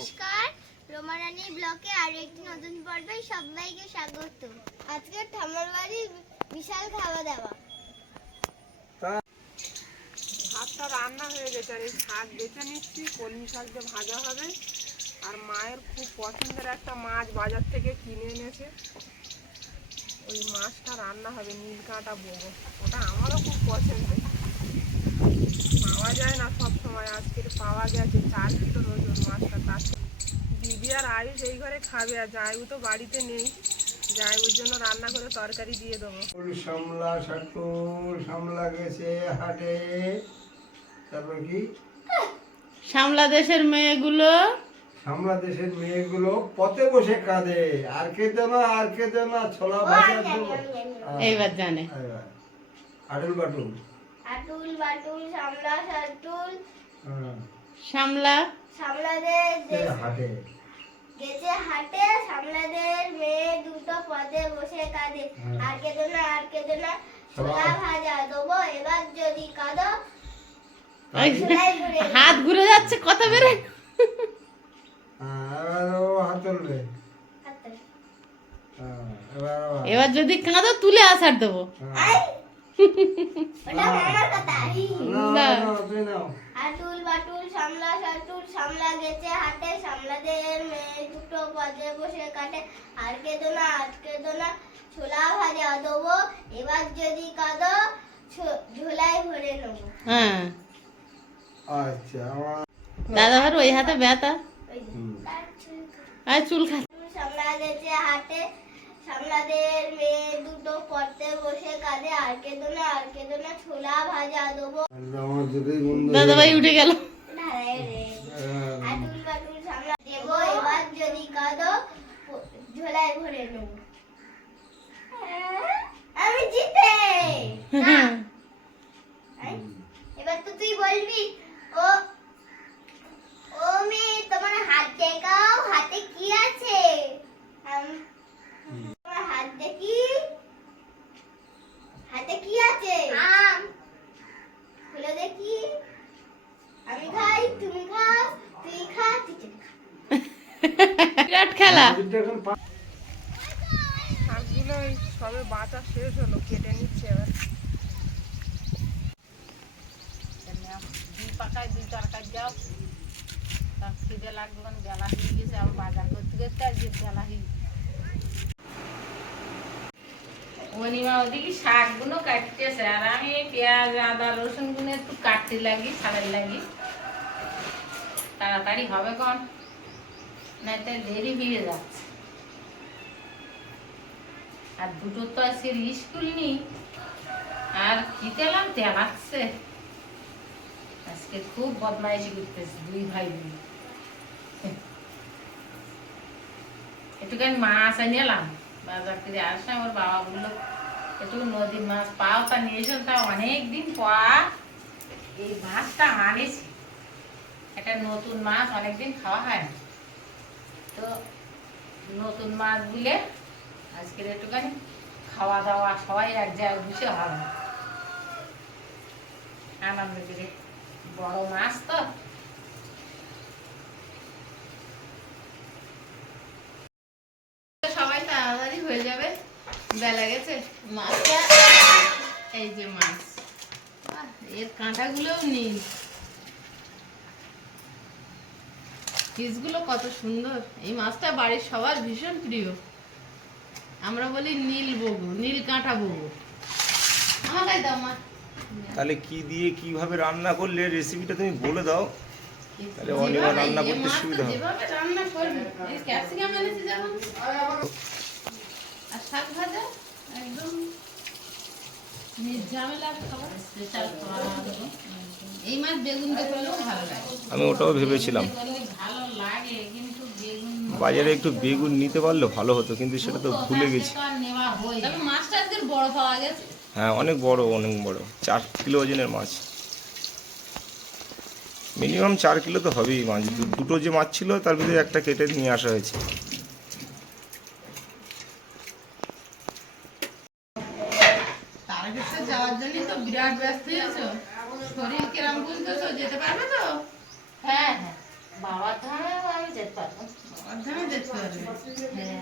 নমস্কার, রোমারানী ব্লকে আর একটি নতুন পর্বে সবাইকে স্বাগত। আজকে ঠাম্মার বাড়ির বিশাল খাওয়া দাওয়া। ভাতটা রান্না হয়ে গেছে আর এই শাক বেছে নিচ্ছি, কলমি শাক দিয়ে ভাজা হবে। আর মায়ের খুব পছন্দের একটা মাছ বাজার থেকে কিনে এনেছে, ওই মাছটা রান্না হবে, নীলকাঁটা বগো। ওটা আমারও খুব পছন্দের, পাওয়া যায় না সব সময়, আজকে পাওয়া গেছে 4 কিলো ওজন মাছটা। তার দিদি আর আয়ুষ এই ঘরে খাবে, আর জায়ু তো বাড়িতে নেই, জায়ুর জন্য রান্না করে তরকারি দিয়ে দেবো। সামলা গেছে হাটে। তারপর কি সামলা দেশের মেয়েগুলো পথে বসে কাঁদে, আর খেতে না ছোলা ভাজা এইবার জানে। আটুল বাটুল আটুল বাটুল সামলা সাটুল সামলা সামলাদের হাটে গেছে হাটে। সামলাদের মেয়ে দুটো পথে বসে কাঁদে, আর কেঁদো না ছোলা ভাজা দেবো, এবার যদি কাঁদো হাত ঘুরে যাচ্ছে, কথা বেরে। হাত তুলবে, এবার যদি কাঁদো তুলে আসার দেবো। ওটা আমার কথা। আটুল বাটুল সামলা সাটুল সামলা গেছে হাটে। সামলাদের মেয়ে দুটো পথে বসে কাটে, আর কেঁদো না ছোলা ভাজা দেবো, এবার যদি কাঁদো ঝোলায় ভরে নেবো। হ্যাঁ, আচ্ছা। দাদা ভাই ওই হাতে ব্যথা, আর চুল খা। সামলা গেছে হাটে। সামলাদের মেয়ে দুটো পথে বসে কাঁদে, আর কেঁদো না ছোলা ভাজা দেবো। দাদা ভাই উঠে গেল। আটুল বাটুল সামলা দেবো, এবার যদি কাঁদো ঝোলায় ভরে নেবো। আমি জিতে। এবার তো তুই বলবি, ও ও মেয়ে তোমার হাত দেখাও, হাতে কি আছে? তোমার হাত দেখি, হাতে কি আছে? আম। খুলে দেখি। আমি খাই, তুমি খাও, তুই খা, তুই খা। বিরাট খেলা। শাকগুলো ওই সবে বাঁচা শেষ হলো, কেটে নিচ্ছে এবার। দুই পাকায় দুই তরকারি যাও, তার খিদে লাগবে, বেলা হয়ে গেছে, আবার বাজার করতে করতে আজকে বেলা হয়ে গেছে। অনিমা ওদিকে শাকগুলো কাটতেছে, আর আমি পেঁয়াজ আদা রসুন গুলো একটু কাটতে লাগি, ছাড়াই লাগি, তাড়াতাড়ি হবে কোন, না তো দেরি হয়ে যাচ্ছে। আর দুটো তো আজকে স্কুল নেই, আর কি তেলাম তেলাচ্ছে, আজকে খুব বদমাইশি করতেছে দুই ভাই বোন। একটুখানি মাছ আনিলাম বাজার থেকে আসে, আমার বাবা বললো একটু নদীর মাছ পাও, তা নিয়ে এসো। তা অনেকদিন পর এই মাছটা আনেছি, একটা নতুন মাছ, অনেকদিন খাওয়া হয় না, তো নতুন মাছ বুঝলে আজকের একটুখানি খাওয়া দাওয়া সবাই এক জায়গায় বসে হবে, আনন্দ করে। বড় মাছ তো, সবাই তাড়াতাড়ি হয়ে যাবে, বেলা গেছে। মাছটা এই যে মাছ, এর কাঁটাগুলোও নেই, পিসগুলো কত সুন্দর। এই মাছটা বাড়ির সবার ভীষণ প্রিয়, আমরা বলি নীল বগু, নীল কাঁটা বগু। আমাকে দাও মা। তাহলে কি দিয়ে কিভাবে রান্না করলে রেসিপিটা তুমি বলে দাও, তাহলে অনিমা রান্না করতে সুবিধা হবে। যেভাবে রান্না করবে, এই ক্যাপসিকাম এনেছি যেমন, আর শাক ভাজা একদম নির্ঝামেলা খাবার, স্পেশাল খাবার। এই মাছ বেগুন দিয়ে করলেও ভালো লাগে, আমি ওটাও ভেবেছিলাম ভালো লাগে, কিন্তু বেগুন বাজারে একটু বেগুন নিতে পারলে ভালো হতো, কিন্তু সেটা তো ভুলে গেছি। নেওয়া হয়, তবে মাছটা আজকে বড় পাওয়া গেছে। হ্যাঁ, অনেক বড় 4 কিলো ওজনের মাছ, মিনিমাম 4 কিলো তো হবেই মাছ। দুটো যে মাছ ছিল তার ভিতরে একটা কেটে নিয়ে আসা হয়েছে। তারকেশ্বর যাওয়ার জন্য তো বিরাট ব্যস্ত হয়েছো, শরীর কিরম বুঝতেছো, যেতে পারবে তো? হ্যাঁ হ্যাঁ, বাবার ধামে আমি যেতে যেতে পারবে। হ্যাঁ,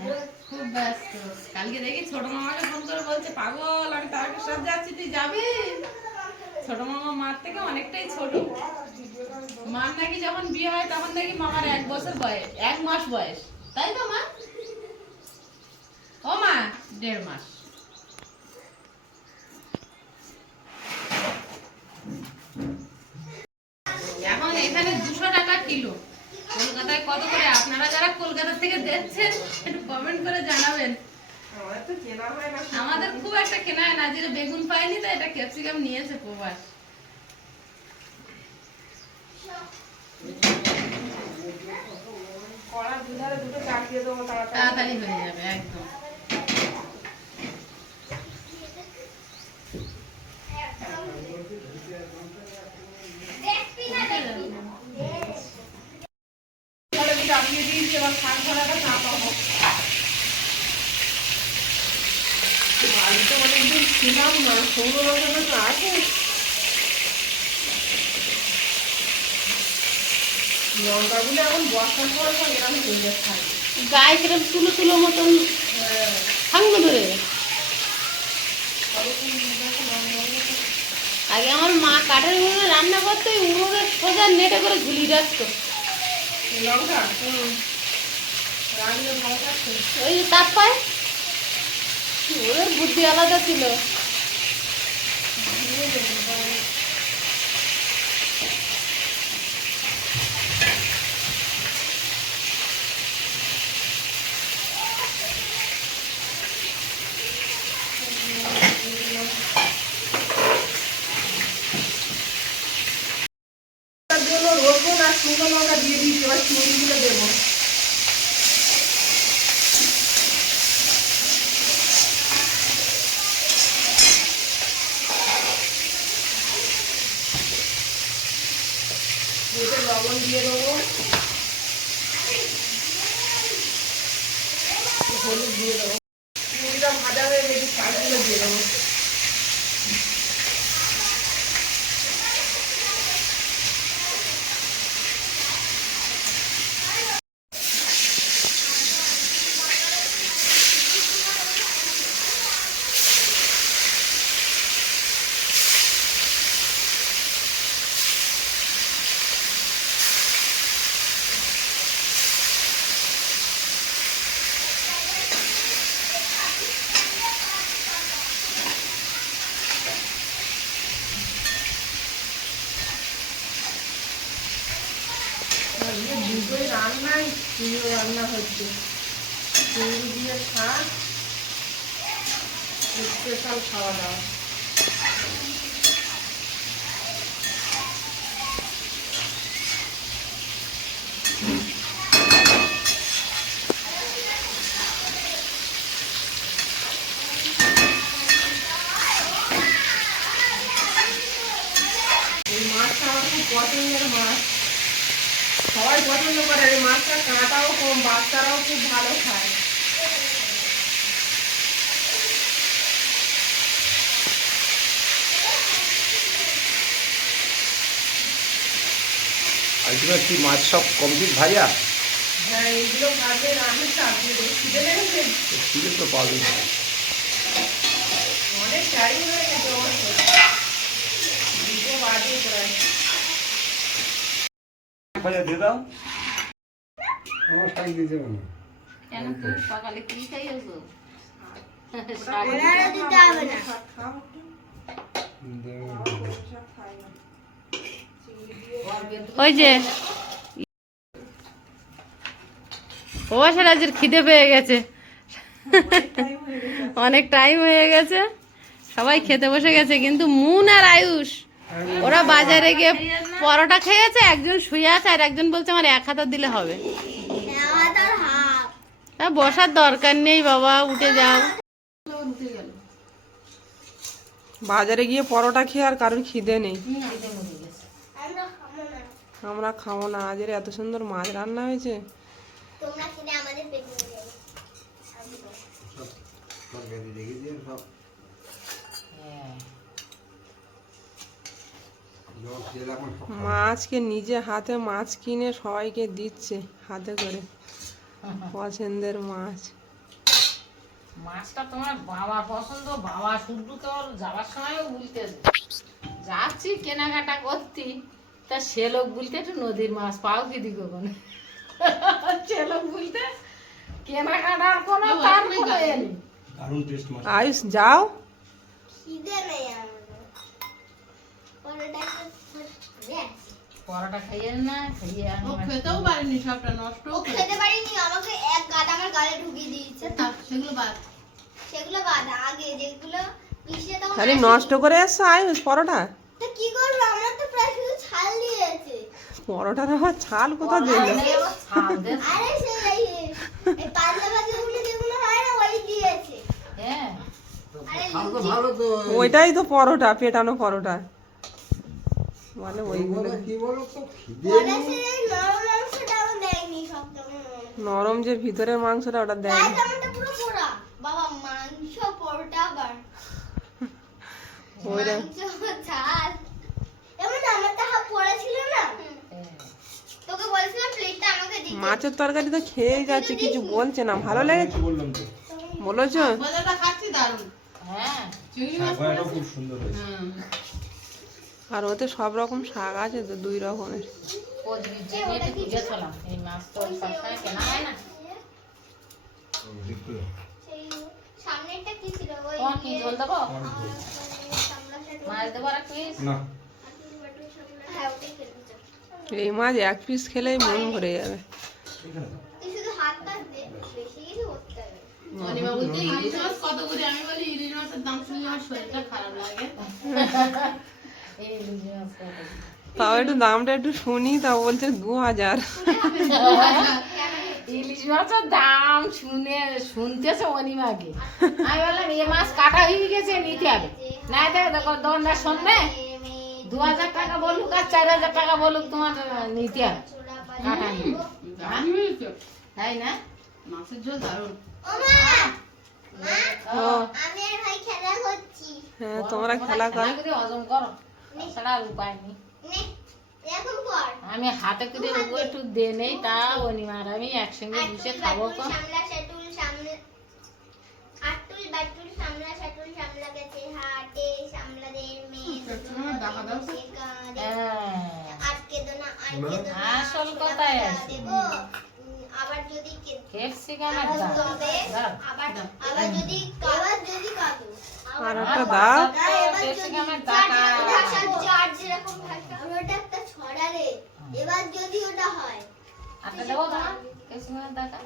খুব ব্যস্ত। কালকে দেখি ছোট মামাকে ফোন করে বলছে, পাগল আমি তারকেশ্বর যাচ্ছি, তুই যাবি? ছোট মামা মার থেকে অনেকটাই ছোট। মার নাকি যখন বিয়ে হয় তখন দেখি মামার 1 বছর বয়স, 1 মাস বয়স, তাই তো মা? ও মা, 1.5 মাস। এখন এখানে 200 টাকা কিলো। কলকাতায় কত করে? আপনারা যারা কলকাতা থেকে দেখছেন একটু কমেন্ট করে জানাবেন। আমাদের তো কেনা হয় না। আমাদের খুব একটা কেনা হয় না, যে বেগুন পাইনি তো এটা ক্যাপসিকাম নিয়েছে প্রবাস। কড়া দুধারে দুটো চাপিয়ে দেবো তাড়াতাড়ি। তাড়াতাড়ি হয়ে যাবে একদম। তাহলে চাপিয়ে দিয়েছি, এবার শাক ধরাটা চাপাবো। বাড়িতে অনেকদিন ছিলাম না, সৌর রকমের তো আছে। লঙ্কাগুলো এখন বর্ষার পর এরকম হয়ে যাচ্ছে। গায়ে কিরম তুলো তুলো মতন ভাঙলো ধরে। আগে আমার মা কাঠের উনুনে রান্না করতো, উনুনে সোজা নেটে করে ঝুলিয়ে রাখতো। লঙ্কা রান্না ভালো থাকছে। ওই যে তাপ পায়, ওদের বুদ্ধি আলাদা ছিল। তার জন্য রসুন আর শুকনো লঙ্কা দিয়ে দিয়েছি, এবার চিংড়িগুলো দেবো। এতে লবণ দিয়ে দেবো, হলুদ দিয়ে দেবো। চিংড়িটা ভাজা হয়ে গেছে, শাকগুলো দিয়ে দেবো। দুটোই রান্নাই প্রিয় রান্না হচ্ছে, চিংড়ি দিয়ে শাক, স্পেশাল খাওয়া দাওয়া। এই মাছটা আমার খুব পছন্দের মাছ, সবাই পছন্দ করে। এই মাছটা কাঁটাও কম, বাচ্চারাও খুব ভালো খায়। আলটিমেট কি মাছ সব কমপ্লিট ভাজা? হ্যাঁ, এইগুলো ভাজে রান্না চাপিয়ে দেবো। খিদে লেগেছে, খিদে তো পাবে। অনেক টাইম হয়ে গেছে আমার তো। 2 বাজে প্রায়। ভাজা দিয়ে দাও। আমার শাক দিতে হবে না। কেন তুই সকালে কি খাইয়েছো? ওনারও দিতে হবে না। শাক খাও একটু। দেবে না। আমার সরষে শাক খাই না। চিংড়ি দিয়ে ওই যে প্রবাসের আজের খিদে পেয়ে গেছে, টাইম হয়ে গেছে। অনেক টাইম হয়ে গেছে, সবাই খেতে বসে গেছে। কিন্তু মুন আর আয়ুষ ওরা বাজারে গিয়ে পরোটা খেয়েছে, একজন শুয়ে আছে আর একজন বলছে আমার 1 হাতা দিলে হবে। আমার তার হাফ। বসার দরকার নেই বাবা, উঠে যাও। বাজারে গিয়ে পরোটা খেয়ে আর কারোর খিদে নেই। আমরা খাবো না। আমরা খাবো না। আজের এত সুন্দর মাছ রান্না হয়েছে। তোমরা খেলে আমাদের পেট ভরে যাবে। সব তরকারি রেখে দিয়ে সব জল তেল এখন সব মা আজকে নিজে হাতে মাছ কিনে সবাইকে দিচ্ছে হাতে করে। পছন্দের মাছ। মাছটা তোমার বাবা পছন্দ, বাবা শুধু তোর যাওয়ার সময়ও বলতে যাচ্ছি কেনাকাটা করতি, তা সে লোক বলতে একটু নদীর মাছ পাও কি দিকে ওখানে, সে লোক বলতে কেনাকাটার কোনো তার কোনো এ নেই। দারুণ টেস্ট মাছ। আয়ুষ যাও। খিদে নেই আমার। পরোটা পরোটা খাইয়ে না খাইয়ে ও খেতেও পারেনি, সবটা নষ্ট ও খেতে পারিনি, আমাকে এক গাদা আমার গালে ঢুকিয়ে দিয়েছে। সেগুলো বাদ। সেগুলো বাদ, আগে যেগুলো পিষে তখন খালি নষ্ট করে এসছো আয়ুষ পরোটা। তা কি করবো, আমার তো প্রায় শুধু ছাল দিয়েছে। পরোটার আবার ছাল কোথা দিল? আরে সেই এই পাতলা যেগুলো যেগুলো হয় না ওই দিয়েছে। হ্যাঁ আরে খাওয়া ভালো তো। ওইটাই তো পরোটা, পেটানো পরোটা বলে ওইগুলো। কি বলো তো, খিদে পরে নেই। সেই নরম মাংসটাও দেয়নি শক্ত। নরম যে ভিতরের মাংসটা ওটা দেয় গায়ে আমারটা পুরো পোড়া। বাবা মাংস পরোটা আবার ওইটা। মাংস ঝাল। এমন আমারটা হাফ পোড়া ছিল না? তোকে বলেছিলাম প্লেটটা আমাকে দিতে। মাছের তরকারি তো খেয়ে যাচ্ছে, কিছু বলছে না। ভালো লেগেছে বললাম তো, বলেছো? বাজারটা খাচ্ছি দারুণ। হ্যাঁ চিংড়ি মাছ শাকভাজাটাও খুব সুন্দর হয়েছে। আর ওতে সব রকম শাক আছে তো, 2 রকমের। কোচবির জন্য একটু খুঁজে চলাম, এই মাছ তো সবসময় কেনা হয় না। সেই সামনেরটা কি ছিল? ওই তোমার কি ঝোল দেবো, সামলাটা মাছ দেবো আর পিস? না, হ্যাঁ ওটাই খেতে চাও। এই মাছ এক পিস খেলেই মন ভরে যাবে। এখানে দাও। তুই শুধু হাতটা দে, বেশি কিছু করতে হবে না। অনিমা বলতে ইলিশ মাছ কত করে? আমি বলি ইলিশ মাছের দাম শুনলে আমার শরীরটা খারাপ লাগে। এই ইলিশ মাছ কত? তাও একটু দামটা একটু শুনি, তা বলছে 2000। ইলিশ মাছের দাম শুনতেছে অনিমাকে। আমি বললাম এ মাছ কাটা হয়ে গেছে, নিতে হবে না। দেখো দোকানদার শুনবে 2000 টাকা বলুক আর 4000 টাকা বলুক, তোমার নিতে হবে কাটা নিয়ে। দারুণ হয়েছে। তাই না? মাছের ঝোল দারুণ। ও মা, ও আমি আর ভাই খেলা করছি। হ্যাঁ, তোমরা খেলা করো। করে হজম করো, তাছাড়া আর উপায় নেই। নে, এখন কর। আমি হাতে করে ও একটু দে নেই, তা অনিমার আমি একসঙ্গে বসে খাবো। সামলা শাটুল সামনে আটুল বাটুল সামলা শাটুল সামলা গেছে হাটে সামলাদের মেয়ে দেখা দাও তো। হ্যাঁ, আজকে তো না আজকে তো না আসল কথাই আছে। দেবো। আবার যদি ক্যাপসিকামের আবার দাম তবে দাও। আবার যদি কাদু আর একটা দাও। ক্যাপসিকামের টাকা চার যেরকম ভাষা ওটা একটা ছড়া রে। এবার যদি ওটা হয় আপনি দেবো তোমার ক্যাপসিকামের টাকা?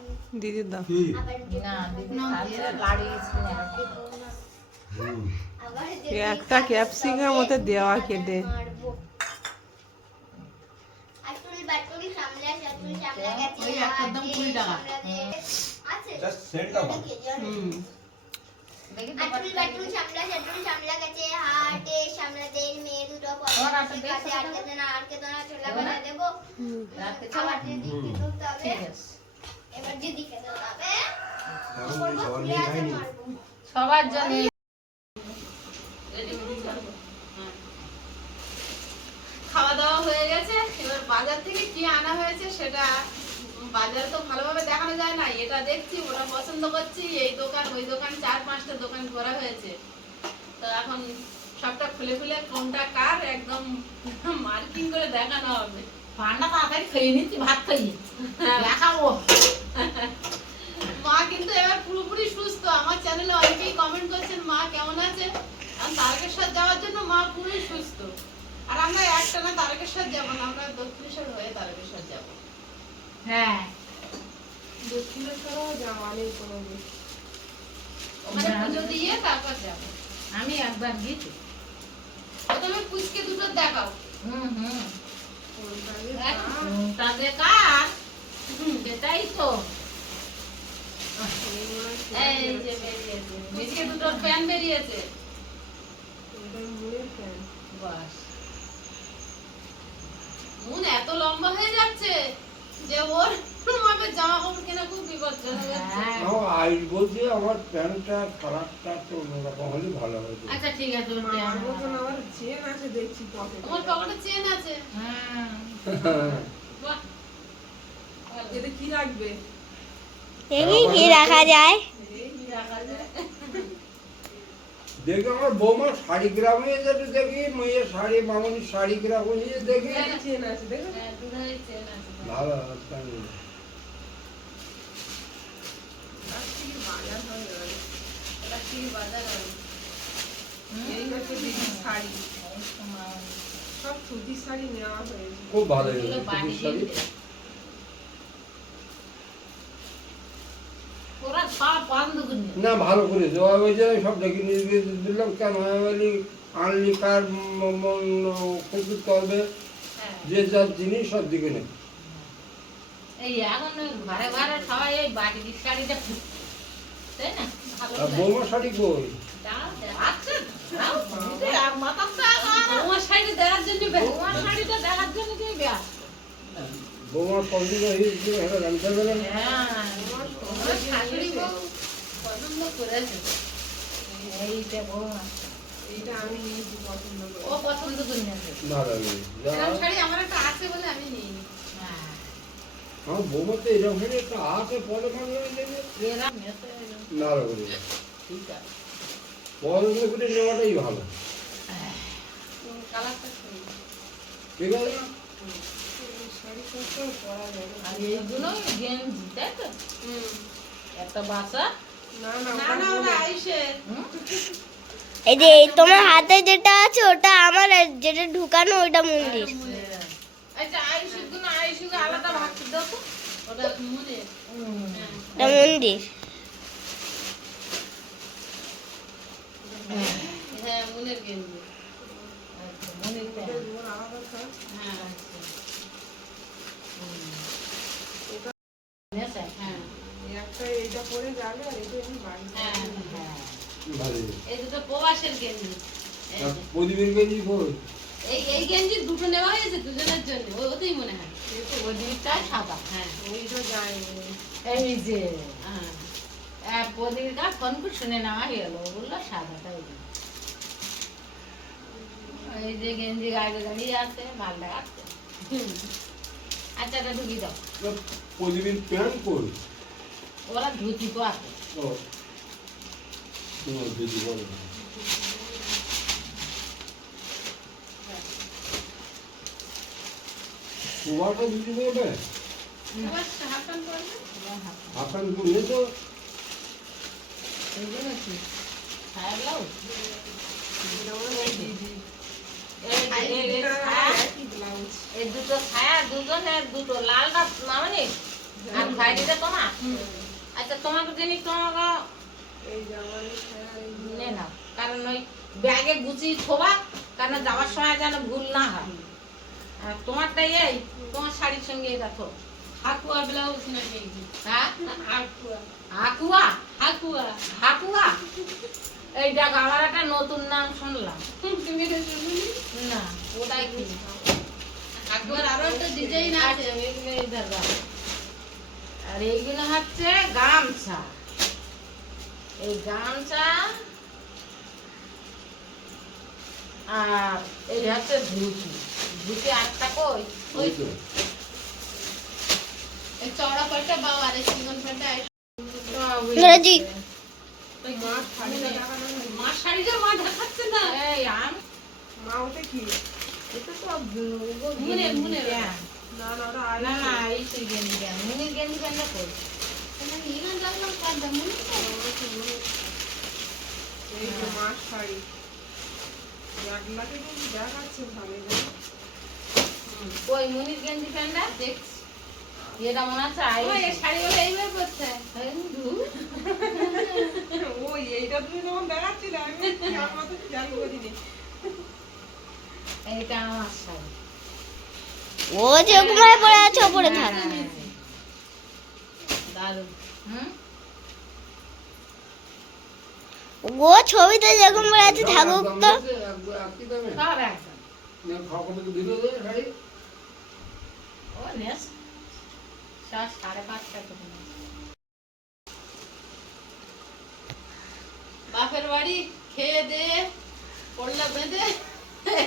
দিদির দাও। আবার না দিদি খালি লাড়িয়েছি। আবার এই একটা ক্যাপসিকাম ওতে দেওয়া কেটে। মারবো। আটুল বাটুল সামলা শাটুল সামলা গেছে ওই একটার দাম 20 টাকা। আছে জাস্ট সেন্টটা ভালো। দেখি তো আটুল বাটুল সামলা শাটুল সামলা গেছে হাটে সামলাদের মেয়ে দুটো তোমার একটা পথে দেখছো কাছে আটকে তো না ছোলা বানা দেবো। রাখতে আবার যদি খেতে হবে ঠিক আছে। এবার যদি খেতে হবে দারুণ হয়েছে, সবার নিয়ে খাইনি। মারবো। সবার জন্য খাওয়া দাওয়া হয়ে গেছে। এবার বাজার থেকে কি আনা হয়েছে সেটা বাজারে তো ভালোভাবে দেখানো যায় না। এটা দেখছি, ওটা পছন্দ করছি, এই দোকান ওই দোকান 4-5টা দোকান ঘোরা হয়েছে। তো এখন সবটা খুলে খুলে কোনটা কার একদম মার্কিং করে দেখানো হবে। পান্ডা তাড়াতাড়ি খেয়ে নিচ্ছি, ভাত খাইয়ে দেখাবো। মা কিন্তু এবার পুরোপুরি সুস্থ। আমার চ্যানেলে অনেকেই কমেন্ট করছেন মা কেমন আছে। কারণ তারকেশ্বর যাওয়ার জন্য মা পুরোই সুস্থ। আর আমরা একটানা তারকেশ্বর যাবো না, আমরা দক্ষিণেশ্বর হয়ে তারকেশ্বর যাবো। হ্যাঁ, দক্ষিণেশ্বরও যাওয়া নেই কোনোদিন। ওখানে পুজো দিয়ে তারপর যাবো। আমি একবার গেছি। প্রথমে পুচকে দুটো দেখাও। তাদের কার সেটাই তো। এই যে বেরিয়েছে, পুচকে দুটোর প্যান বেরিয়েছে। বাস মন এত লম্বা হয়ে যাচ্ছে যে ওর মাপে জামা কাপড় কেনা খুব বিপজ্জনক হচ্ছে। হ্যাঁ। আয়ুষ বলছে আমার প্যান্টটা কালারটা তো অন্যরকম হলে ভালো হতো। আচ্ছা ঠিক আছে, ওর মার প্যান। মতন আবার চেন আছে দেখছি পকেটে। তোমার পকেটে চেন আছে। হ্যাঁ, বাহ, এতে কি রাখবে? দেখি কি দেখা যায়। দেখি আমার বৌমার শাড়ি গ্রামে যেটা দেখি, মেয়ের শাড়ি, মামনির শাড়ি গ্রামে দেখি। চেন আছে দেখো। দুধারে চেন আছে। ভালো তাই। প্লাস্টিকের বাজার হয়ে গেল। প্লাস্টিকের বাজার হয়। এই হচ্ছে দিদির শাড়ি, সব সুতির শাড়ি নেওয়া হয়েছে। খুব ভালো এগুলো হয়েছে বাড়ি শাড়ি। কিনতে। ওরা সব বন্ধ করে দিল। না ভালো করেছে, ওই যে সব দেখি নিয়ে দিলাম। কেন আমি আনলি কার খুঁজতে হবে, হ্যাঁ। যে যার জিনিস সব দিকে নেই। এই এখন ওই ঘরে ঘরে সবাই এই বাটির শাড়িটা খুঁজছে। তাই না? ভালো আর লাগে। বৌমার শাড়ি কই? দাও, দাও। আচ্ছা, দাও। বৌমার শাড়িটা দেখার জন্য বৌমার শাড়িটা দেখার জন্য তুমি ব্যস্ত। বৌমার পছন্দ হয়েছে, এটা জানতে পারলেন? হ্যাঁ, বৌমার শাশুড়ি বউ পছন্দ করেছে। এইটা বৌমা। এইটা আমি নিয়েছি পছন্দ করে। ও পছন্দ করে নেবে। ভালো লাগে। যা, এরকম শাড়ি আমার একটা আছে বলে আমি নিইনি। হ্যাঁ। আমার বৌমার তো এরকম হলে একটা আছে, পরে মানে নেবে। এরা মেসে এরকম। ভালো করে ঠিক আছে। পছন্দ করে নেওয়াটাই ভালো। কালারটা সুন্দর। ঠিক আছে না? এই শাড়ি কত পরা যাবে? আর এইগুলো গেঞ্জি, তাই তো? একটা বাসা। না না না ওটা না ওটা বলে। আইসের। এই যে তোমার হাতে যেটা আছে ওটা আমার, আর যেটা ঢুকানো ওটা মন্দির। আচ্ছা আইসের গুলো আইসুকে আলাদা ভাগ করে দাও তো। ওটা মুনে। ওটা মন্দির। হ্যাঁ মুনের গেঞ্জি। আচ্ছা মুনের এটা প্যান্ট। ওর আলাদা থাক। হ্যাঁ আচ্ছা। নেশা, হ্যাঁ এই একটা এইটা পরে যাবে, আর এটা আমি বাড়ি হ্যাঁ হ্যাঁ। ভালো। এই দুটো প্রবাসের গেঞ্জি। এই আর যে। প্রদীপের গেঞ্জি কই? এই গেঞ্জি দুটো নেওয়া হয়েছে দুজনের জন্য, ওতেই মনে হয়। ওই দিকটা সাদা, হ্যাঁ। ওইটা যায় এই যে হ্যাঁ প্রদীপটা ফোন করে শুনে নেওয়া গেল, বললো সাদাটা ওই যে। এই যে গেঞ্জি গাড়ি দাঁড়িয়ে আছে, ভাল লাগাচ্ছে। আচ্ছা এটা ঢুকি দাও। প্রদীপের প্যান্ট কই? ওরা ধুতি তো আছে। ও তোমার দিদি বলো। কুয়াটা দিদি বলবে? হাসান করবে? হাসান বললে তো এইগুলো কি? ছায়া ব্লাউজ? এই দুটো ছায়া দুজনের, দুটো লালটা মামনি আর খয়েরিটা তোমার। আচ্ছা তোমাকে জিনিস তোমাকে এই জামানি ছায়া এই নে নাও, কারণ ওই ব্যাগে গুছিয়ে থোবা, কারণ যাওয়ার সময় যেন ভুল না হয়। আর তোমারটাই এই তোমার শাড়ির সঙ্গে এটা তো হাকুয়া ব্লাউজ নাকি? হ্যাঁ হাকুয়া হাকুয়া হাকুয়া হাকুয়া। এই দেখ আমার একটা নতুন নাম শুনলাম। তুমি এটা শুনলি না? ওটাই কি হাকুয়ার আরো একটা ডিজাইন আছে। এই দাদা আর এইগুলো হচ্ছে গামছা। এই গামছা আর এই হচ্ছে ধুতি। ধুতি আটটা কই? ওই তো। এই চওড়া পাটটা বাবা আর সিঙ্গল পাটটা ধরেছি। ওই মা শাড়িটা দেখানো, মা শাড়িটা মা দেখাচ্ছে না। এই আম মা ওটা কি? এটা তো মুনের মুনের না না ওটা আই না না এই তুই গেঞ্জি কেন মুনের গেঞ্জি কেন কই? এটা নিলাম লাগলাম কাঁদা মুনের এই যে মার শাড়ি একলাকে কিন্তু দেখাচ্ছে ভালো না। কই মুনির গেঞ্জি প্যান্টটা দেখছি। এটা মনে আছে আই এই শাড়িগুলো এইবার পরছে। ও এইটা তুমি যখন দেখাচ্ছিলে আমি আমার তো খেয়াল করিনি। এইটা আমার শাড়ি। ও যেরকম ভাবে পড়ে আছে ওপরে থাক। দারুণ। হুম ও ছবিতে যেরকম পড়ে আছে থাকুক তো। একই দামে সব একদম। খাওয়া কত দিলো রে শাড়ি? ও নেস 5.5 টাকা করে। বাপের বাড়ি খেয়ে দে পড়লা বেঁধে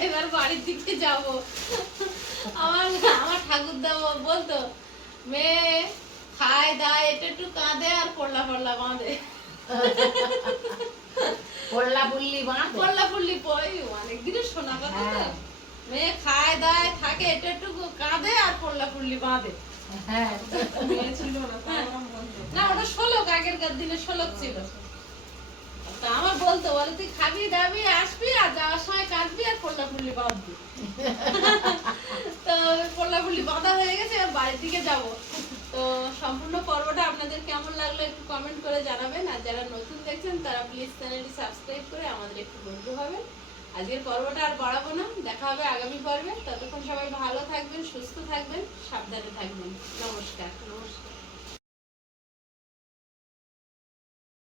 এবার বাড়ির দিকে যাব। আমার আমার ঠাকুরদা বলতো মেয়ে খায় দায় এটা একটু কাঁদে আর পড়লা পড়লা বাঁধে। পড়লা পুল্লি বাঁধে। পড়লা পড়লি পয় অনেক দিনের শোনা কথা তো। হ্যাঁ। মেয়ে খায় দায় থাকে এটা একটু কাঁদে আর পড়লা পড়লি বাঁধে। হ্যাঁ মেয়ে ছিল না তাও ওরম বলতো। না ওটা শোলক, আগেরকার দিনে শোলক ছিল। তা আমার বলতো বলে তুই খাবি দাবি আসবি আর যাওয়ার সময় কাঁদবি আর পড়লা পড়লি বাঁধবি। তো পড়লা পড়লি বাঁধা হয়ে গেছে, এবার বাড়ির দিকে যাব। তো সম্পূর্ণ পর্বটা আপনাদের কেমন লাগলো একটু কমেন্ট করে জানাবেন, আর যারা নতুন দেখছেন তারা প্লিজ চ্যানেলটি সাবস্ক্রাইব করে আমাদের একটু বন্ধু হবেন। আজকের পর্বটা আর বাড়াবো না, দেখা হবে আগামী পর্বে। ততক্ষণ সবাই ভালো থাকবেন, সুস্থ থাকবেন, সাবধানে থাকবেন। নমস্কার। নমস্কার।